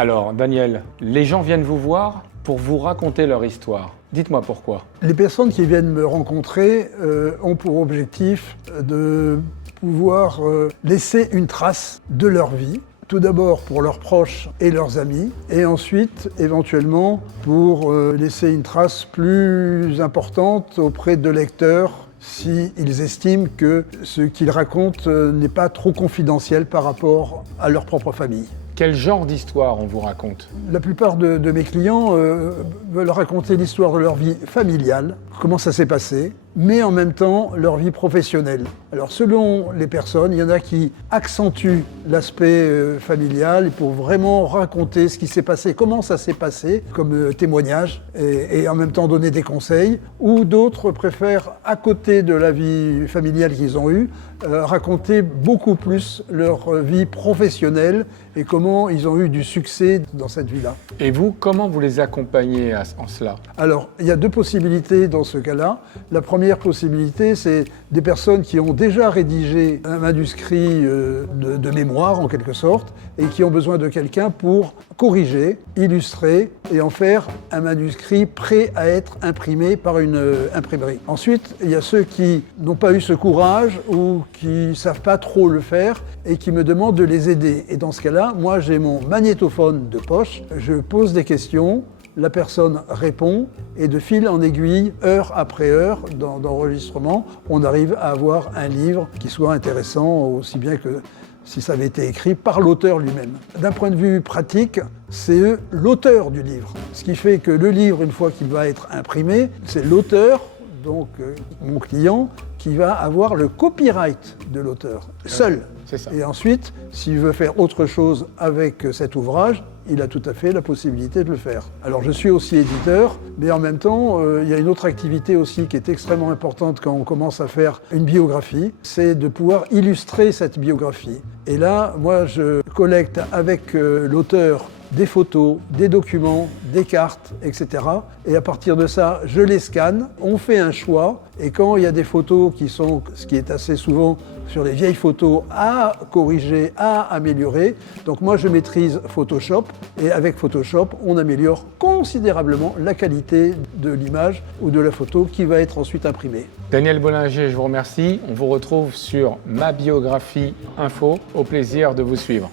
Alors, Daniel, les gens viennent vous voir pour vous raconter leur histoire. Dites-moi pourquoi. Les personnes qui viennent me rencontrer ont pour objectif de pouvoir laisser une trace de leur vie. Tout d'abord pour leurs proches et leurs amis, et ensuite, éventuellement, pour laisser une trace plus importante auprès de lecteurs s'ils estiment que ce qu'ils racontent n'est pas trop confidentiel par rapport à leur propre famille. Quel genre d'histoire on vous raconte? La plupart de mes clients veulent raconter l'histoire de leur vie familiale, comment ça s'est passé, mais en même temps leur vie professionnelle. Alors selon les personnes, il y en a qui accentuent l'aspect familial pour vraiment raconter ce qui s'est passé, comment ça s'est passé comme témoignage et en même temps donner des conseils, ou d'autres préfèrent, à côté de la vie familiale qu'ils ont eue, raconter beaucoup plus leur vie professionnelle et comment ils ont eu du succès dans cette vie-là. Et vous, comment vous les accompagnez en cela? Alors, il y a deux possibilités dans ce cas-là. La première possibilité, c'est des personnes qui ont déjà rédigé un manuscrit de mémoire, en quelque sorte, et qui ont besoin de quelqu'un pour corriger, illustrer et en faire un manuscrit prêt à être imprimé par une imprimerie. Ensuite, il y a ceux qui n'ont pas eu ce courage ou qui ne savent pas trop le faire et qui me demandent de les aider. Et dans ce cas-là, moi j'ai mon magnétophone de poche, je pose des questions, la personne répond et de fil en aiguille, heure après heure d'enregistrement, on arrive à avoir un livre qui soit intéressant aussi bien que si ça avait été écrit par l'auteur lui-même. D'un point de vue pratique, c'est l'auteur du livre. Ce qui fait que le livre, une fois qu'il va être imprimé, c'est l'auteur, donc mon client, qui va avoir le copyright de l'auteur, seul. C'est ça. Et ensuite, s'il veut faire autre chose avec cet ouvrage, il a tout à fait la possibilité de le faire. Alors je suis aussi éditeur, mais en même temps, il y a une autre activité aussi qui est extrêmement importante quand on commence à faire une biographie, c'est de pouvoir illustrer cette biographie. Et là, moi, je collecte avec l'auteur des photos, des documents, des cartes, etc. Et à partir de ça, je les scanne, on fait un choix, et quand il y a des photos qui sont, ce qui est assez souvent sur les vieilles photos, à corriger, à améliorer, donc moi je maîtrise Photoshop, et avec Photoshop, on améliore considérablement la qualité de l'image ou de la photo qui va être ensuite imprimée. Daniel Bollinger, je vous remercie. On vous retrouve sur Ma Biographie Info. Au plaisir de vous suivre.